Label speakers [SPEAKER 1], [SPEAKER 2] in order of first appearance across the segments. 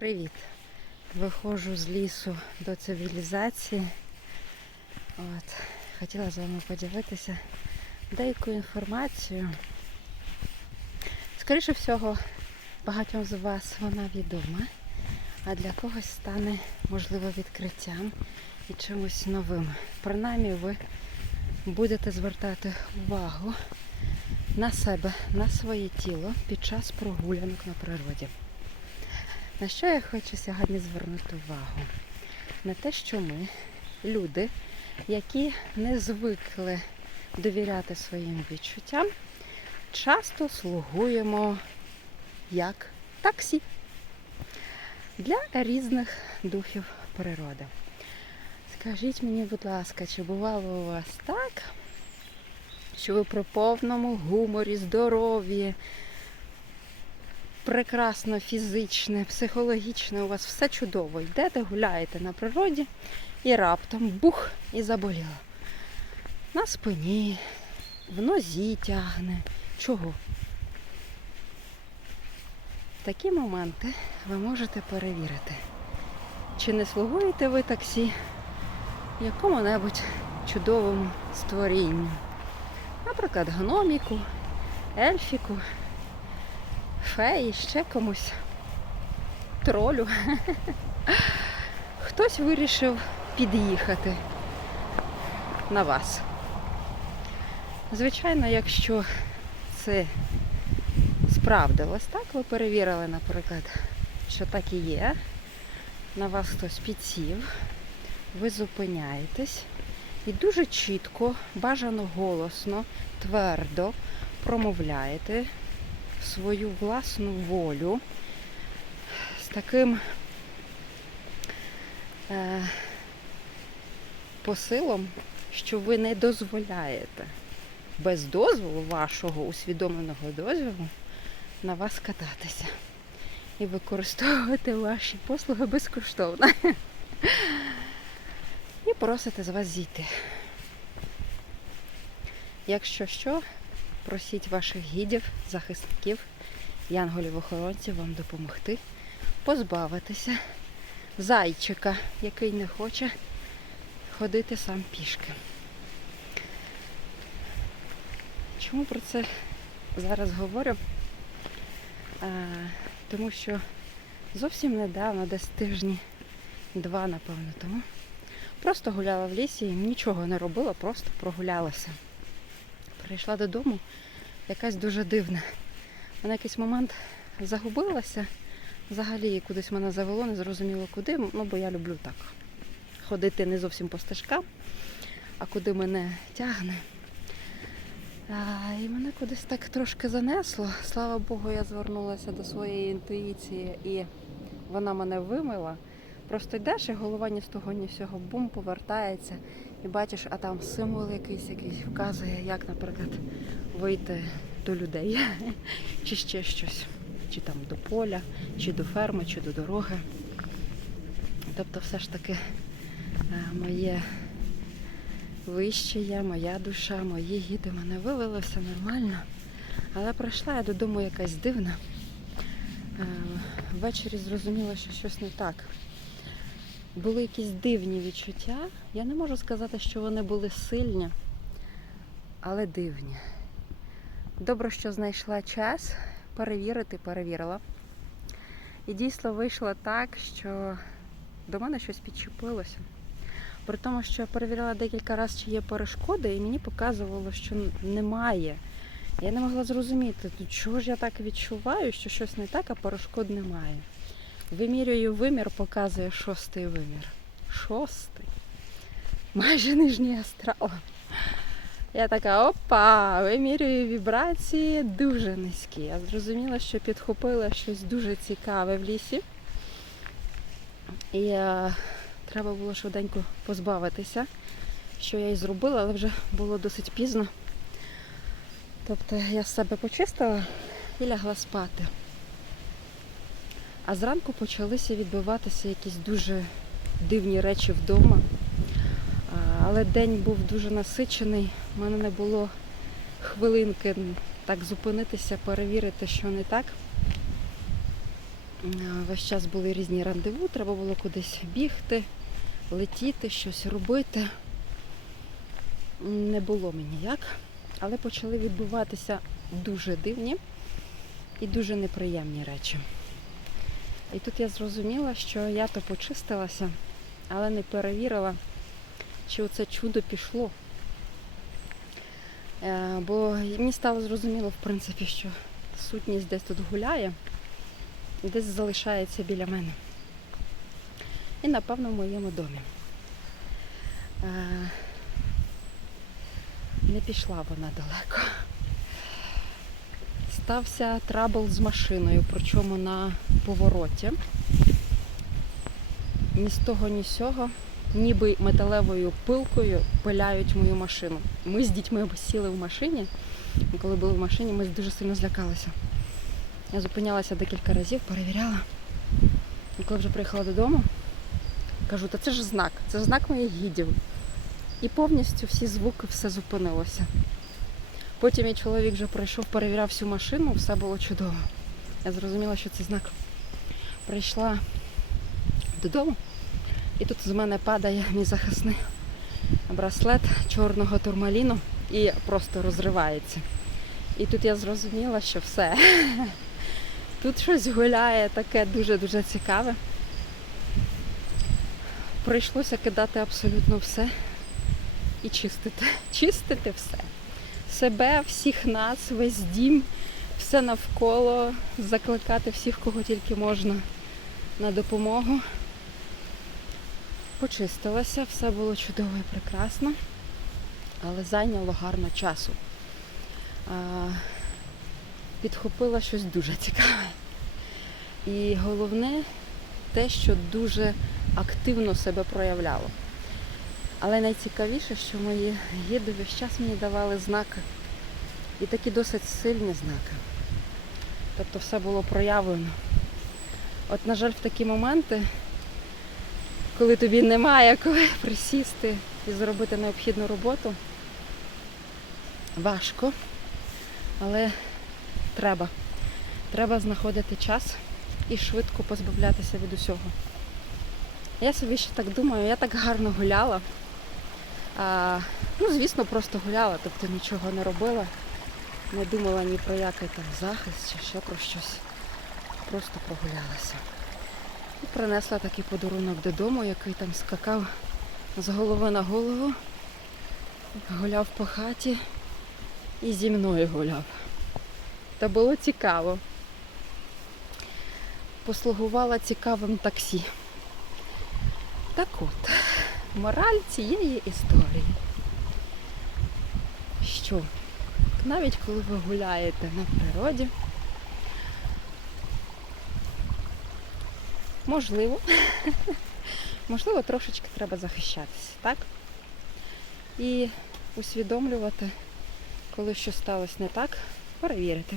[SPEAKER 1] Привіт! Виходжу з лісу до цивілізації. От. Хотіла з вами поділитися деякою інформацією. Скоріше всього, багатьом з вас вона відома, а для когось стане, можливо, відкриттям і чимось новим. Принаймні ви будете звертати увагу на себе, на своє тіло під час прогулянок на природі. На що я хочу сьогодні звернути увагу? На те, що ми, люди, які не звикли довіряти своїм відчуттям, часто слугуємо як таксі для різних духів природи. Скажіть мені, будь ласка, чи бувало у вас так, що ви при повному гуморі, здоров'ї, прекрасно фізичне, психологічне, у вас все чудово. Йдете, гуляєте на природі і раптом бух і заболіло. На спині, в нозі тягне. Чого? В такі моменти ви можете перевірити, чи не слугуєте ви таксі якому-небудь чудовому створінню. Наприклад, гноміку, ельфіку, феї, ще комусь, тролю. Хтось вирішив під'їхати на вас. Звичайно, якщо це справдилось, так, ви перевірили, наприклад, що так і є, на вас хтось підсів, ви зупиняєтесь і дуже чітко, бажано голосно, твердо промовляєте свою власну волю з таким е, посилом, що ви не дозволяєте без дозволу вашого усвідомленого дозволу на вас кататися і використовувати ваші послуги безкоштовно. І просите з вас зійти. Якщо що, просіть ваших гідів, захисників, янголів-охоронців вам допомогти позбавитися зайчика, який не хоче ходити сам пішки. Чому про це зараз говорю? А, тому що зовсім недавно, десь тижні два, напевно, тому, просто гуляла в лісі і нічого не робила, просто прогулялася. Прийшла додому, якась дуже дивна. Вона якийсь момент загубилася, взагалі кудись мене завело, не зрозуміло куди, ну бо я люблю так ходити не зовсім по стежкам, а куди мене тягне. А, і мене кудись так трошки занесло. Слава Богу, я звернулася до своєї інтуїції і вона мене вимила. Просто йдеш і голова ні з того, ні з цього бум повертається і бачиш, а там символ якийсь якийсь вказує, як, наприклад, вийти до людей, чи ще щось, чи там до поля, чи до ферми, чи до дороги. Тобто, все ж таки е, моє вище я, моя душа, мої гіди мене вивели, все нормально. Але прийшла я додому якась дивна. Е, Ввечері зрозуміла, що щось не так. Були якісь дивні відчуття. Я не можу сказати, що вони були сильні, але дивні. Добре, що знайшла час перевірити, перевірила. І дійсно вийшло так, що до мене щось підчепилося. При тому, що я перевіряла декілька разів, чи є перешкоди, і мені показувало, що немає. Я не могла зрозуміти, «Ну, чого ж я так відчуваю, що щось не так, а перешкод немає. Вимірюю вимір, показує шостий вимір. Шостий. Майже нижній астрал. Я така, опа, вимірюю вібрації дуже низькі. Я зрозуміла, що підхопила щось дуже цікаве в лісі. І е, треба було швиденько позбавитися, що я і зробила, але вже було досить пізно. Тобто я себе почистила і лягла спати. А зранку почалися відбуватися якісь дуже дивні речі вдома. Але день був дуже насичений, у мене не було хвилинки так зупинитися, перевірити, що не так. Весь час були різні рандеву, треба було кудись бігти, летіти, щось робити. Не було мені як, але почали відбуватися дуже дивні і дуже неприємні речі. І тут я зрозуміла, що я то почистилася, але не перевірила, чи оце чудо пішло. Е, Бо мені стало зрозуміло, в принципі, що сутність десь тут гуляє десь залишається біля мене. І, напевно, в моєму домі. Е, Не пішла вона далеко. Стався трабл з машиною, причому на повороті. Ні з того, ні з сього, ніби металевою пилкою пиляють мою машину. Ми з дітьми сіли в машині, і коли були в машині, ми дуже сильно злякалися. Я зупинялася декілька разів, перевіряла. І коли вже приїхала додому, кажу, та це ж знак, це знак моїх гідів. І повністю всі звуки, все зупинилося. Потім мій чоловік вже прийшов, перевіряв всю машину, все було чудово. Я зрозуміла, що це знак. Прийшла додому, і тут з мене падає мій захисний браслет чорного турмаліну і просто розривається. І тут я зрозуміла, що все. Тут щось гуляє таке дуже-дуже цікаве. Прийшлося кидати абсолютно все і чистити. Чистити все. Себе, всіх нас, весь дім, все навколо, закликати всіх, кого тільки можна на допомогу. Почистилася, все було чудово і прекрасно, але зайняло гарно часу. Підхопила щось дуже цікаве. І головне те, що дуже активно себе проявляло. Але найцікавіше, що мої гіди весь час мені давали знаки. І такі досить сильні знаки. Тобто все було проявлено. От, на жаль, в такі моменти, коли тобі немає коли присісти і зробити необхідну роботу, важко, але треба. Треба знаходити час і швидко позбавлятися від усього. Я собі ще так думаю, я так гарно гуляла. А, ну, звісно, просто гуляла, тобто нічого не робила. Не думала ні про який там захист чи ще про щось. Просто прогулялася. І принесла такий подарунок додому, який там скакав з голови на голову, гуляв по хаті і зі мною гуляв. Та було цікаво. Послугувала цікавим таксі. Так от, мораль цієї історії. Що навіть коли ви гуляєте на природі, можливо, можливо, трошечки треба захищатися, так? І усвідомлювати, коли щось сталося не так, перевірити,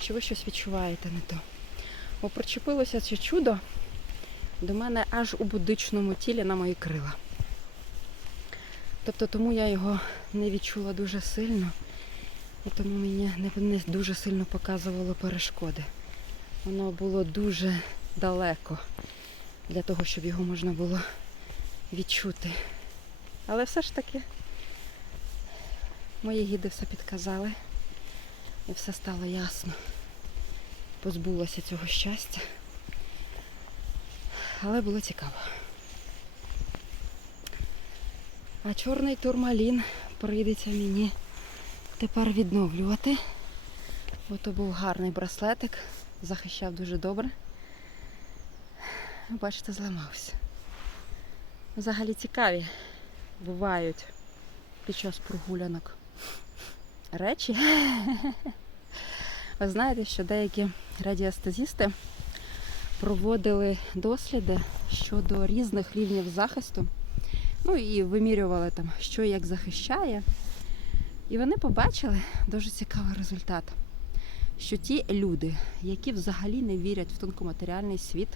[SPEAKER 1] що ви щось відчуваєте не то. Бо причепилося це чудо до мене аж у будичному тілі на мої крила. Тобто тому я його не відчула дуже сильно, і тому мені не, дуже сильно показувало перешкоди. Воно було дуже далеко для того, щоб його можна було відчути. Але все ж таки мої гіди все підказали і все стало ясно. Позбулася цього щастя. Але було цікаво. А чорний турмалін прийдеться мені тепер відновлювати. Бо то був гарний браслетик, захищав дуже добре. Бачите, зламався. Взагалі цікаві бувають під час прогулянок речі. Ви знаєте, що деякі радіостазісти проводили досліди щодо різних рівнів захисту. Ну і вимірювали там, що як захищає. І вони побачили дуже цікавий результат, що ті люди, які взагалі не вірять в тонкоматеріальний світ,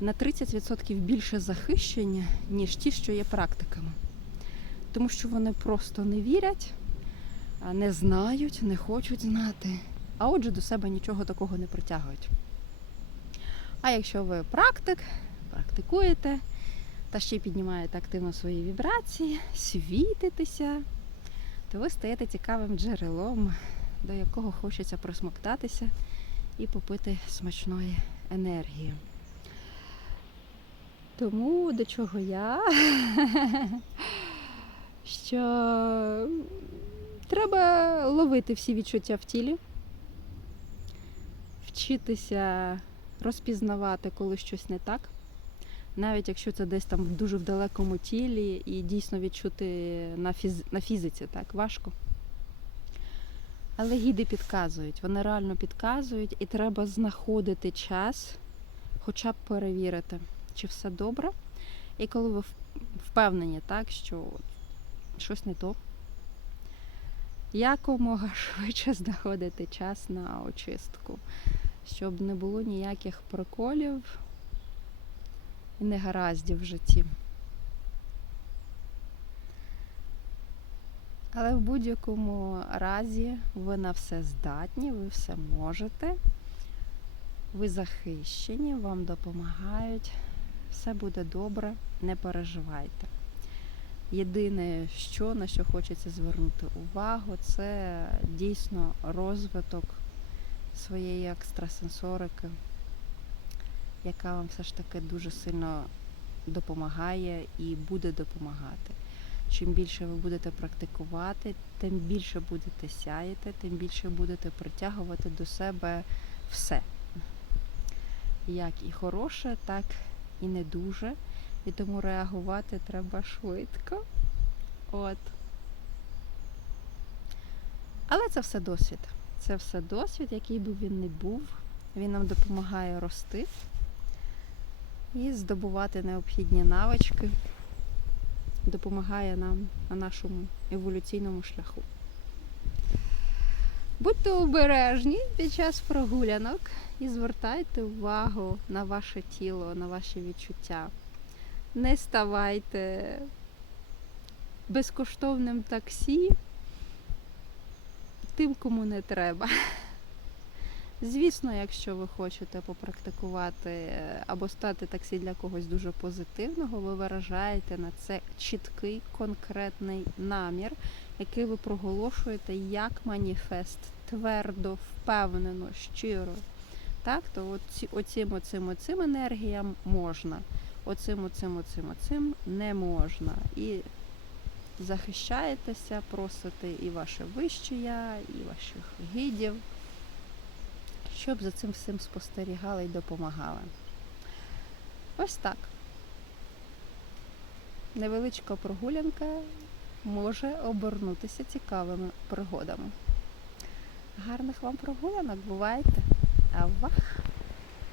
[SPEAKER 1] на 30% більше захищені, ніж ті, що є практиками. Тому що вони просто не вірять, не знають, не хочуть знати, а отже до себе нічого такого не притягують. А якщо ви практик, практикуєте та ще піднімаєте активно свої вібрації, світитеся, то ви стаєте цікавим джерелом, до якого хочеться присмоктатися і попити смачної енергії. Тому до чого я? Що треба ловити всі відчуття в тілі, вчитися розпізнавати, коли щось не так. Навіть якщо це десь там дуже в далекому тілі і дійсно відчути на, фіз... на фізиці так важко. Але гіди підказують, вони реально підказують, і треба знаходити час, хоча б перевірити, чи все добре. І коли ви впевнені, так, що щось не то, якомога швидше знаходити час на очистку, щоб не було ніяких приколів і негараздів в житті. Але в будь-якому разі ви на все здатні, ви все можете, ви захищені, вам допомагають, все буде добре, не переживайте. Єдине, що на що хочеться звернути увагу, це дійсно розвиток своєї екстрасенсорики, яка вам все ж таки дуже сильно допомагає і буде допомагати. Чим більше ви будете практикувати, тим більше будете сяяти, тим більше будете притягувати до себе все. Як і хороше, так і не дуже. І тому реагувати треба швидко. От. Але це все досвід. Це все досвід, який би він не був. Він нам допомагає рости і здобувати необхідні навички, допомагає нам на нашому еволюційному шляху. Будьте обережні під час прогулянок і звертайте увагу на ваше тіло, на ваші відчуття. Не ставайте безкоштовним таксі тим, кому не треба. Звісно, якщо ви хочете попрактикувати е, або стати таксі для когось дуже позитивного, ви виражаєте на це чіткий конкретний намір, який ви проголошуєте як маніфест, твердо, впевнено, щиро. Так, то оці, оцим, оцим, оцим енергіям можна, оцим, оцим, оцим, оцим не можна. І захищаєтеся, просите і ваше вище я, і ваших гідів щоб за цим всім спостерігали і допомагали. Ось так. Невеличка прогулянка може обернутися цікавими пригодами. Гарних вам прогулянок, бувайте! Авах!